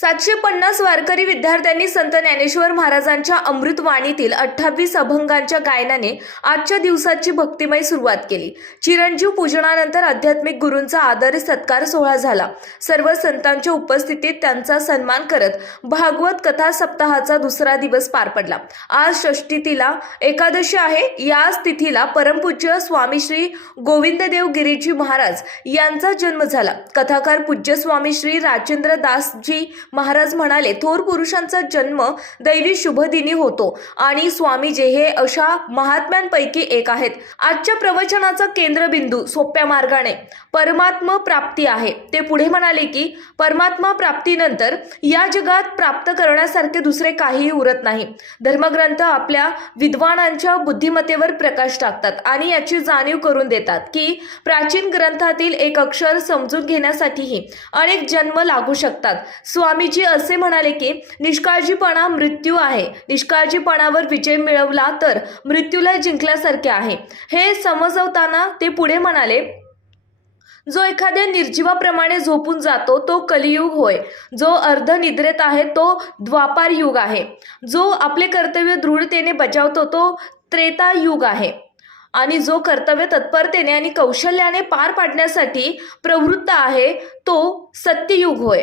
सातशे पन्नास वारकरी विद्यार्थ्यांनी संत ज्ञानेश्वर महाराजांच्या अमृतवाणीतील अठ्ठावीस अभंगांच्या गायनाने आजच्या दिवसाची भक्तिमय सुरुवात केली. चिरंजीव पूजनानंतर आध्यात्मिक गुरूंचा आदर सत्कार सोहळा झाला. सर्व संतांच्या उपस्थितीत त्यांचा सन्मान करत भागवत कथा सप्ताहाचा दुसरा दिवस पार पडला. आज षष्टीतीला एकादशी आहे. याच तिथीला परमपूज्य स्वामी श्री गोविंददेव गिरीजी महाराज यांचा जन्म झाला. कथाकार पूज्य स्वामी श्री राजेंद्र दासजी महाराज म्हणाले थोर पुरुषांचा जन्म दैवी शुभदिनी होतो आणि स्वामीजी हे अशा महात्म्यांपैकी एक आहेत. आजच्या प्रवचनाचा केंद्रबिंदू सोप्या मार्गाने. परमात्म प्राप्ती आहे. ते पुढे म्हणाले की परमात्मा प्राप्तीनंतर या जगात प्राप्त करण्यासारखे दुसरे काहीही उरत नाही. धर्मग्रंथ आपल्या विद्वानांच्या बुद्धिमत्तेवर प्रकाश टाकतात आणि याची जाणीव करून देतात की प्राचीन ग्रंथातील एक अक्षर समजून घेण्यासाठीही अनेक जन्म लागू शकतात. स्वामीजी असे म्हणाले की निष्काळजीपणा मृत्यू आहे. निष्काळजीपणावर विजय मिळवला तर मृत्यूला जिंकल्यासारखे आहे. हे समजवताना ते पुढे म्हणाले जो एखाद्या निर्जीवाप्रमाणे झोपून जातो तो कलियुग होय. जो अर्ध निद्रेत आहे तो द्वापार युग आहे. जो आपले कर्तव्य दृढतेने बजावतो तो त्रेता युग आहे. आणि जो कर्तव्य तत्परतेने आणि कौशल्याने पार पाडण्यासाठी प्रवृत्त आहे तो सत्ययुग होय.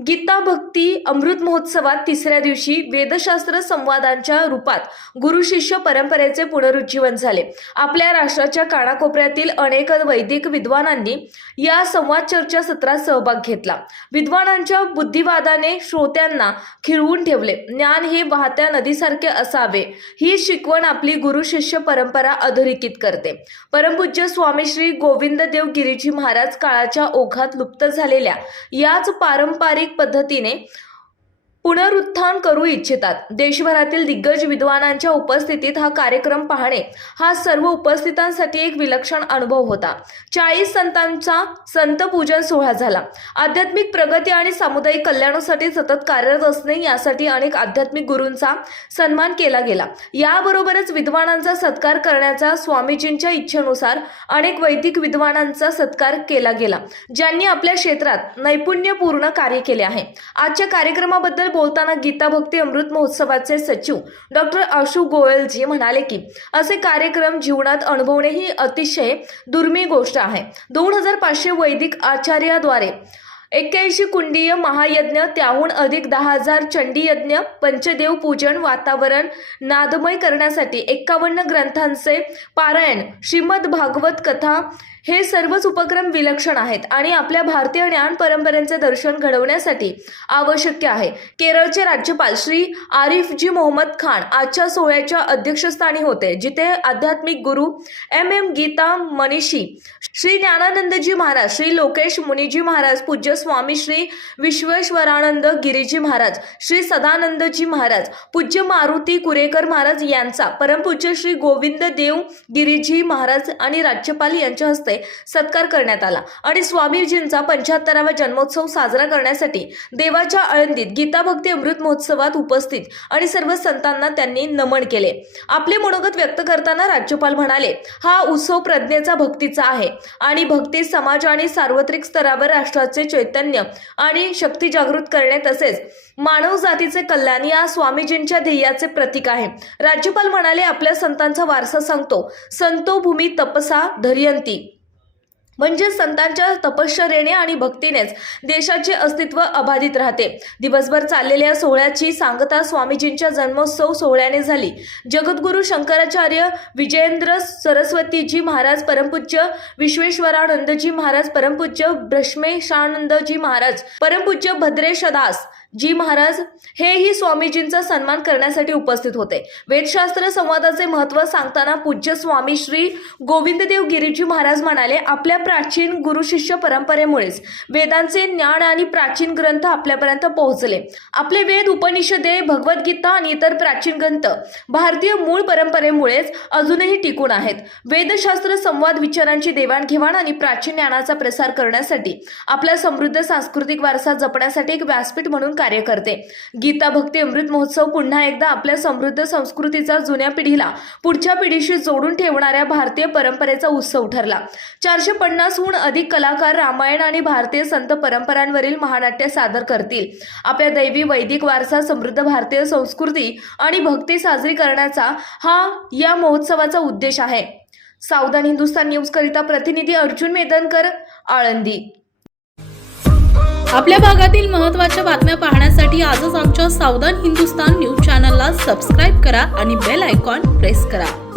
गीता भक्ती अमृत महोत्सवात तिसऱ्या दिवशी वेदशास्त्र संवादांच्या रूपात गुरु शिष्य परंपरेचे पुनरुज्जीवन झाले. आपल्या राष्ट्राच्या कानाकोपऱ्यातील अनेक वैदिक विद्वानांनी या संवाद चर्चा सत्रात सहभाग घेतला. विद्वानांच्या बुद्धिवादाने श्रोत्यांना खिळवून ठेवले. ज्ञान हे वाहत्या नदीसारखे असावे ही शिकवण आपली गुरु शिष्य परंपरा अधोरेखित करते. परमपूज्य स्वामी श्री गोविंददेव गिरीजी महाराज काळाच्या ओघात लुप्त झालेल्या याच पारंपरिक पद्धतीने पुनरुत्थान करू इच्छितात. देशभरातील दिग्गज विद्वानांच्या उपस्थितीत हा कार्यक्रम पाहणे हा सर्व उपस्थितांसाठी एक विलक्षण अनुभव होता. चाळीस संतांचा संत पूजन सोहळा झाला. आध्यात्मिक प्रगती आणि सामुदायिक कल्याणासाठी सतत कार्यरत असणे यासाठी अनेक आध्यात्मिक गुरूंचा सन्मान केला गेला. याबरोबरच विद्वानांचा सत्कार करण्याचा स्वामीजींच्या इच्छेनुसार अनेक वैदिक विद्वानांचा सत्कार केला गेला ज्यांनी आपल्या क्षेत्रात नैपुण्यपूर्ण कार्य केले आहे. आजच्या कार्यक्रमाबद्दल बोलताना गीता भक्ती अमृत महोत्सवाचे सचिव डॉक्टर आशू गोयलजी म्हणाले की असे कार्यक्रम जीवनात अनुभवणे ही अतिशय दुर्मिळ गोष्ट आहे. दोन हजार पाचशे वैदिक आचार्याद्वारे एक्क्याऐंशी कुंडीय महायज्ञ त्याहून अधिक दहा हजार चंडीयज्ञ पंचदेव पूजन वातावरण नादमय करण्यासाठी एक्कावन्न ग्रंथांचे पारायण श्रीमद भागवत कथा हे सर्वच उपक्रम विलक्षण आहेत आणि आपल्या भारतीय ज्ञान परंपरेचे दर्शन घडवण्यासाठी आवश्यक आहे. केरळचे राज्यपाल श्री आरिफजी मोहम्मद खान आजच्या सोहळ्याच्या अध्यक्षस्थानी होते जिथे आध्यात्मिक गुरु एम. एम. गीता मनीषी श्री ज्ञानानंदजी महाराज श्री लोकेश मुनीजी महाराज पूज्य स्वामी श्री विश्वेश्वरानंद गिरीजी महाराज श्री सदानंदजी महाराज पूज्य मारुती कुरेकर महाराज यांचा परमपूज्य श्री गोविंद देव गिरीजी महाराज आणि राज्यपाल यांच्या हस्ते सत्कार करण्यात आला. आणि स्वामीजींचा पंच्याहत्तरावा जन्मोत्सव साजरा करण्यासाठी देवाच्या आळंदीत गीता भक्ती अमृत महोत्सवात उपस्थित आणि सर्व संतांना त्यांनी नमन केले. आपले मनोगत व्यक्त करताना राज्यपाल म्हणाले हा उत्सव प्रज्ञेचा भक्तीचा आहे आणि भक्ती समाज आणि सार्वत्रिक स्तरावर राष्ट्राचे चैतन्य आणि शक्ती जागृत करणे तसेच मानव जातीचे कल्याण या स्वामीजींच्या ध्येयाचे प्रतीक आहे. राज्यपाल म्हणाले आपल्या संतांचा वारसा सांगतो संतो भूमी तपसा धर्यंती. म्हणजे संतांच्या तपश्चर्याने आणि भक्तीनेच देशाचे अस्तित्व अबाधित राहते. दिवसभर चाललेल्या सोहळ्याची सांगता स्वामीजींच्या जन्मोत्सव सोहळ्याने झाली. जगद्गुरू शंकराचार्य विजयेंद्र सरस्वतीजी महाराज परमपूज्य विश्वेश्वरानंदजी महाराज परमपूज्य ब्रह्मेशानंदजी महाराज परमपूज्य भद्रेशदास जी महाराज हेही स्वामीजींचा सन्मान करण्यासाठी उपस्थित होते. वेदशास्त्र संवादाचे महत्त्व सांगताना पूज्य स्वामी श्री गोविंददेव गिरीजी महाराज म्हणाले आपल्या प्राचीन गुरु शिष्य परंपरेमुळेच वेदांचे ज्ञान आणि प्राचीन ग्रंथ आपल्यापर्यंत पोहोचले. आपले वेद उपनिषदे भगवद्गीता आणि इतर प्राचीन ग्रंथ भारतीय मूळ परंपरेमुळेच अजूनही टिकून आहेत. वेदशास्त्र संवाद विचारांची देवाणघेवाण आणि प्राचीन ज्ञानाचा प्रसार करण्यासाठी आपला समृद्ध सांस्कृतिक वारसा जपण्यासाठी एक व्यासपीठ म्हणून कार्य करते. गीता भक्ती अमृत महोत्सव पुन्हा एकदा आपल्या समृद्ध संस्कृतीचा जुन्या पिढीला पुढच्या पिढीशी जोडून ठेवणाऱ्या भारतीय परंपरेचा उत्सव ठरला. चारशे पन्नासहून अधिक कलाकार रामायण आणि भारतीय संत परंपरांवरील महानाट्य सादर करतील. आपल्या दैवी वैदिक वारसा समृद्ध भारतीय संस्कृती आणि भक्ती साजरी करण्याचा हा या महोत्सवाचा उद्देश आहे. सावधान हिंदुस्तान न्यूज करिता प्रतिनिधी अर्जुन मेदनकर आळंदी. आपल्या भागातील महत्त्वाच्या बातम्या पाहण्यासाठी आजच आमच्या सावधान हिंदुस्तान न्यूज चॅनलला सबस्क्राईब करा आणि बेल आयकॉन प्रेस करा.